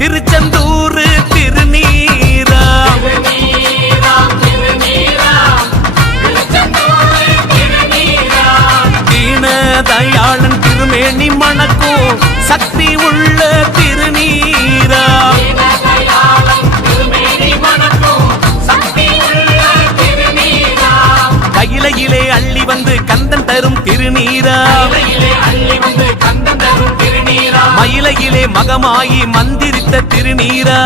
திருச்செந்தூர் திருநீரா தீன தயாளன் திருமேனி மணக்கும் சக்தி உள்ள திருநீரா கையிலையிலே அள்ளி வந்து கந்தன் தரும் திருநீரா மயிலையிலே மகமாயி மந்திரித்த திருநீரா